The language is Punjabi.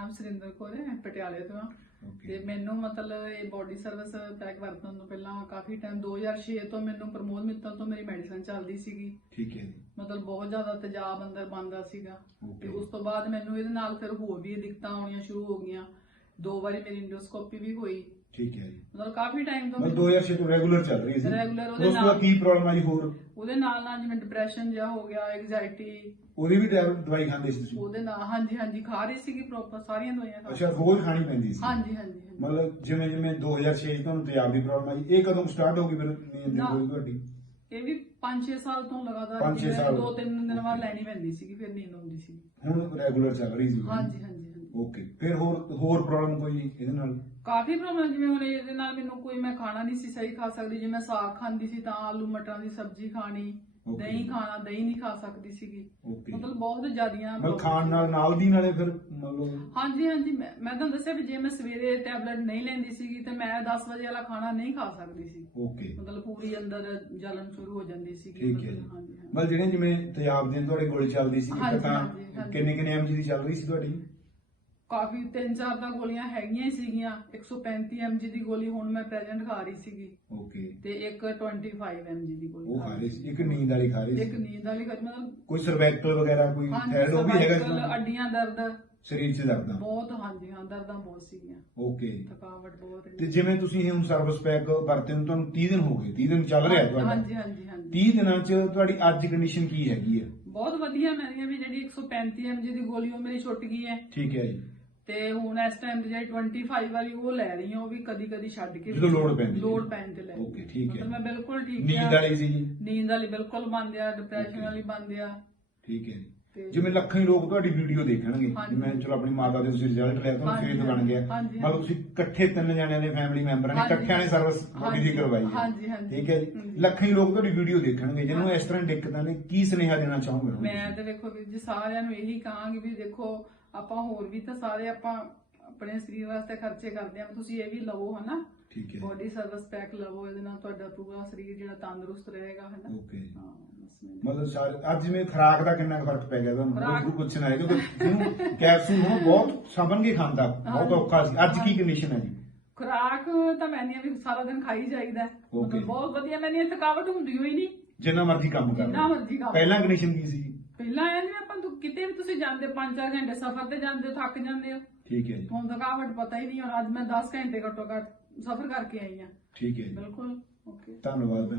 ਨਾਮ ਸੁਰਿੰਦਰ ਕੌਰ ਹੈ ਪਟਿਆਲੇ ਤੋਂ ਤੇ ਮੈਨੂੰ ਮਤਲਬ ਇਹ ਬਾਡੀ ਸਰਵਿਸ ਪੈਕ ਵਰਤਣ ਤੋਂ ਪਹਿਲਾਂ ਕਾਫੀ ਟਾਈਮ 2006 ਤੋਂ ਮੈਨੂੰ ਪ੍ਰਮੋਦ ਮਿੱਤਲ ਤੋਂ ਮੇਰੀ ਮੈਡੀਸਨ ਚੱਲਦੀ ਸੀਗੀ ਠੀਕ ਹੈ ਜੀ ਮਤਲਬ ਬਹੁਤ ਜ਼ਿਆਦਾ ਤੇਜ਼ਾਬ ਅੰਦਰ ਬੰਦਾ ਸੀਗਾ ਤੇ ਉਸ ਤੋਂ ਬਾਅਦ ਮੈਨੂੰ ਇਹਦੇ ਨਾਲ ਫਿਰ ਹੋਰ ਵੀ ਦਿੱਕਤਾਂ ਆਉਣੀਆਂ ਸ਼ੁਰੂ ਹੋ ਗਈਆਂ ਦੋ ਵਾਰੀ ਮੇਰੀ ਇੰਡੋਸਕੋਪੀ ਵੀ ਹੋਈ ਠੀਕ ਹੈ ਜੀ ਮਤਲਬ ਕਾਫੀ ਟਾਈਮ ਤੋਂ ਮਤਲਬ 2006 ਤੋਂ ਰੈਗੂਲਰ ਚੱਲ ਰਹੀ ਸੀ ਰੈਗੂਲਰ ਉਹਦੇ ਉਸ ਨਾਲ ਕੀ ਪ੍ਰੋਬਲਮ ਆਈ ਹੋਰ ਉਹਦੇ ਨਾਲ ਨਾਲ ਜਿਵੇਂ ਡਿਪਰੈਸ਼ਨ ਜਿਹਾ ਹੋ ਗਿਆ ਐਂਗਜ਼ਾਇਟੀ ਉਹਦੀ ਵੀ ਦਵਾਈ ਖਾਂਦੇ ਸੀ ਤੁਸੀਂ ਉਹਦੇ ਨਾਲ ਹਾਂਜੀ ਹਾਂਜੀ ਖਾ ਰਹੀ ਸੀਗੀ ਪ੍ਰੋਪਰ ਸਾਰੀਆਂ ਦਵਾਈਆਂ ਖਾ ਅੱਛਾ ਰੋਜ਼ ਖਾਣੀ ਪੈਂਦੀ ਸੀ ਹਾਂਜੀ ਹਾਂਜੀ ਮਤਲਬ ਜਿਵੇਂ ਜਿਵੇਂ 2006 ਤੋਂ ਤੁਹਾਨੂੰ ਆ ਦੀ ਪ੍ਰੋਬਲਮ ਆਈ ਇਹ ਕਦੋਂ ਸਟਾਰਟ ਹੋ ਗਈ ਫਿਰ ਨੀਂਦ ਦੀ ਤੁਹਾਡੀ ਇਹ ਵੀ 5-6 ਸਾਲ ਤੋਂ ਲਗਾਤਾਰ ਪੰਜ ਜਿਵੇਂ ਸਾਲ। ਦੋ ਤਿੰਨ ਦਿਨ ਬਾਅਦ ਲੈਣੀ ਪੈਂਦੀ ਸੀਗੀ ਫਿਰ ਨੀਂਦ ਆਉਂਦੀ ਸੀ ਹੁਣ ਰੈਗੂਲਰ ਚੱਲ ਰਹੀ ਸੀ ਹਾਂਜੀ ਹਾਂਜੀ ਓਕੇ ਫਿਰ ਹੋਰ ਹੋਰ ਪ੍ਰੋਬਲਮ ਕੋਈ ਇਹਦੇ ਨਾਲ ਕਾਫੀ ਪ੍ਰੋਬਲਮ ਜਿਵੇਂ ਹੁਣ ਇਹਦੇ ਨਾਲ ਮੈਨੂੰ ਕੋਈ ਮੈਂ ਖਾਣਾ ਨਹੀਂ ਸੀ ਸਹੀ ਖਾ ਸਕਦੀ ਜੇ ਮੈਂ ਸਾਗ ਖਾਂਦੀ ਸੀ ਤਾਂ ਆਲੂ ਮਟਰਾਂ ਦੀ ਸਬਜ਼ੀ ਖਾਣੀ ਦਹੀਂ ਖਾਣਾ ਦਹੀਂ ਨਹੀਂ ਖਾ ਸਕਦੀ ਸੀਗੀ ਮਤਲਬ ਬਹੁਤ ਜ਼ਿਆਦੀਆਂ ਮਤਲਬ ਖਾਣ ਨਾਲ ਨਾਲ ਦੀ ਨਾਲੇ ਫਿਰ ਮਤਲਬ ਹਾਂਜੀ ਹਾਂਜੀ ਮੈਂ ਤਾਂ ਦੱਸਿਆ ਵੀ ਜੇ ਮੈਂ ਸਵੇਰੇ ਟੈਬਲੇਟ ਨਹੀਂ ਲੈਂਦੀ ਸੀਗੀ ਤੇ ਮੈਂ 10 ਵਜੇ ਵਾਲਾ ਖਾਣਾ ਨਹੀਂ ਖਾ ਸਕਦੀ ਸੀ ਓਕੇ ਮਤਲਬ ਪੂਰੀ ਅੰਦਰ ਜਲਨ ਸ਼ੁਰੂ ਹੋ ਜਾਂਦੀ ਸੀਗੀ ਠੀਕ ਹੈ ਜੀ। ਹਾਂਜੀ, ਮਤਲਬ ਜਿਹੜੇ ਜਿਵੇਂ ਤੇਜ਼ਾਬ ਦੀਆਂ ਤੁਹਾਡੇ ਗੋਲੀ ਚੱਲਦੀ ਸੀ ਤਾਂ ਕਿੰਨੇ ਕਿੰਨੇ ਐਮਜੀ ਦੀ ਚੱਲ ਰਹੀ ਸੀ ਤੁਹਾਡੀ ਕਾਫੀ ਤਿੰਨ ਚਾਰ ਤਾਂ ਗੋਲੀਆਂ ਹੈਗੀਆਂ ਹੀ ਸੀਗੀਆਂ 135 mg ਦੀ ਗੋਲੀ ਹੁਣ ਮੈਂ ਪ੍ਰੈਜ਼ੈਂਟ ਖਾ ਰਹੀ ਸੀਗੀ ਓਕੇ ਤੇ ਇੱਕ 25 mg ਦੀ ਗੋਲੀ ਉਹ ਖਾ ਰਹੀ ਸੀ ਇੱਕ ਨੀਂਦ ਵਾਲੀ ਖਾ ਰਹੀ ਸੀ ਇੱਕ ਨੀਂਦ ਵਾਲੀ ਖਾ ਮਤਲਬ ਕੋਈ ਸਰਵੈਕਟਲ ਵਗੈਰਾ ਕੋਈ ਹਾਂਜੀ, ਹੋ ਵੀ ਹੈਗਾ ਜੀ ਅੱਡੀਆਂ ਦਰਦ ਸਰੀਰ 'ਚ ਦਰਦ ਬਹੁਤ ਹਾਂਜੀ ਹਾਂ ਦਰਦਾਂ ਬਹੁਤ ਸੀਗੀਆਂ ਓਕੇ ਥਕਾਵਟ ਬਹੁਤ ਤੇ ਜਿਵੇਂ ਤੁਸੀਂ ਹੁਣ ਸਰਵਿਸ ਪੈਕ ਵਰਤੇ ਨੂੰ ਤੁਹਾਨੂੰ 30 ਦਿਨ ਹੋ ਗਏ 30 ਦਿਨ ਚੱਲ ਰਿਹਾ ਤੁਹਾਡਾ ਹਾਂਜੀ ਹਾਂਜੀ ਹਾਂਜੀ 30 ਦਿਨਾਂ 'ਚ ਤੁਹਾਡੀ ਅੱਜ ਕੰਡੀਸ਼ਨ ਕੀ ਹੈਗੀ ਹੈ ਬਹੁਤ ਵਧੀਆ ਮੈਂ ਵੀ ਜਿਹੜੀ 135 mg ਦੀ ਗੋਲੀ ਉਹ ਮੇਰੀ ਛੁੱਟ ਗਈ ਹੈ ਠੀਕ ਹੈ ਜੀ ਤੇ ਹੁਣ ਇਸ ਟਾਈਮ ਜਿਹੜੀ 25 ਵਾਲੀ ਉਹ ਲੈ ਰਹੀ ਹਾਂ ਉਹ ਵੀ ਕਦੀ ਕਦੀ ਛੱਡ ਕੇ ਜਦੋਂ ਲੋੜ ਪੈਂਦੀ ਲੋੜ ਪੈਣ ਤੇ ਲੈ ਓਕੇ ਠੀਕ ਹੈ। ਮਤਲਬ ਮੈਂ ਬਿਲਕੁਲ ਠੀਕ ਨੀਂਦ ਵਾਲੀ ਸੀ ਜੀ ਨੀਂਦ ਵਾਲੀ ਬਿਲਕੁਲ ਬੰਦ ਆ ਡਿਪਰੈਸ਼ਨ ਵਾਲੀ ਬੰਦ ਆ ਠੀਕ ਹੈ ਜਿਵੇਂ ਲੱਖਾਂ ਹੀ ਲੋਕ ਤੁਹਾਡੀ ਵੀਡੀਓ ਦੇਖਣਗੇ ਮੈਂ ਚਲੋ ਆਪਣੀ ਮਾਤਾ ਦੇ ਤੁਸੀਂ ਰਿਜ਼ਲਟ ਲਿਆ ਤੁਹਾਨੂੰ ਫੇਰ ਬਣ ਗਿਆ ਮਤਲਬ ਤੁਸੀਂ ਇਕੱਠੇ ਤਿੰਨ ਜਣਿਆਂ ਨੇ ਫੈਮਿਲੀ ਮੈਂਬਰਾਂ ਨੇ ਇਕੱਠਿਆਂ ਨੇ ਸਰਵਿਸ ਬੋਡੀ ਜੀ ਕਰਵਾਈ ਹੈ ਹਾਂਜੀ, ਹਾਂਜੀ। ਠੀਕ ਹੈ ਜੀ ਲੱਖਾਂ ਹੀ ਲੋਕ ਤੁਹਾਡੀ ਵੀਡੀਓ ਦੇਖਣਗੇ ਜਿਹਨੂੰ ਇਸ ਤਰ੍ਹਾਂ ਦਿੱਕਤਾਂ ਨੇ ਕੀ ਸੁਨੇਹਾ ਦੇਣਾ ਚਾਹੋਗੇ ਮੈਂ ਤੇ ਦੇਖੋ ਵੀਰ ਜੀ ਸਾਰਿਆਂ ਨੂੰ ਇਹੀ ਕਹਾਂਗੀ ਵੀ ਦੇਖੋ ਆਪਾਂ ਹੋਰ ਵੀ ਤਾਂ ਸਾਰੇ ਆਪਾਂ ਆਪਣੇ ਸਰੀਰ ਵਾਸਤੇ ਖਰਚੇ ਕਰਦੇ ਆ ਤੁਸੀਂ ਇਹ ਵੀ ਲਵੋ ਹਨਾ ਠੀਕ ਹੈ ਬੋਡੀ ਸਰਵਿਸ ਪੈਕ ਲਵੋ ਇਹਦੇ ਨਾਲ ਤੁਹਾਡਾ ਪੂਰਾ ਸਰੀਰ ਜਿਹੜਾ ਤੰਦਰੁਸਤ ਰਹੇਗਾ ਹਨਾ ਓਕੇ ਹਾਂ ਮਤਲਬ ਸਾਰੇ ਅੱਜ ਜਿਵੇਂ ਖਰਾਕ ਦਾ ਕਿੰਨਾ ਫਰਕ ਪੈ ਗਿਆ ਤੁਹਾਨੂੰ ਤੁਹਾਨੂੰ ਪੁੱਛਣਾ ਹੈ ਕਿਉਂਕਿ ਜਿਹਨੂੰ ਕੈਪਸੂਲ ਨੂੰ ਬਹੁਤ ਸਬਨ ਕੇ ਖਾਂਦਾ ਬਹੁਤ ਔਖਾ ਸੀ ਅੱਜ ਕੀ ਕੰਡੀਸ਼ਨ ਹੈ ਜੀ ਖਰਾਕ ਤਾਂ ਮੈਂ ਨਹੀਂ ਵੀ ਸਾਰਾ ਦਿਨ ਖਾਈ ਜਾਈਦਾ ਬਹੁਤ ਵਧੀਆ ਮੈਨੀਆਂ ਥਕਾਵਟ ਹੁੰਦੀ ਹੋਈ ਨਹੀਂ ਜਿੰਨਾ ਮਰਜ਼ੀ ਕੰਮ ਕਰਦਾ ਜਿੰਨਾ ਮਰਜ਼ੀ ਕੰਮ ਪਹਿਲਾਂ ਕੰਡੀਸ਼ਨ ਕੀ ਸੀ ਪਹਿਲਾਂ ਆਇਆ ਨਹੀਂ ਆਪਾਂ ਤੂੰ ਕਿਤੇ ਵੀ ਤੁਸੀਂ ਜਾਂਦੇ 5-4 ਘੰਟੇ ਸਫ਼ਰ ਤੇ ਜਾਂਦੇ ਹੋ ਥੱਕ ਜਾਂਦੇ ਹੋ ਠੀਕ ਹੈ ਜੀ ਤੁਹਾਨੂੰ ਥਕਾਵਟ ਪਤਾ ਹੀ ਨਹੀਂ ਔਰ ਅੱਜ ਮੈਂ 10 ਘੰਟੇ ਘੱਟੋ ਘੱਟ ਸਫ਼ਰ ਕਰਕੇ ਆਈ ਆ ਠੀਕ ਹੈ ਜੀ ਬਿਲਕੁਲ ਓਕੇ ਧੰਨਵਾਦ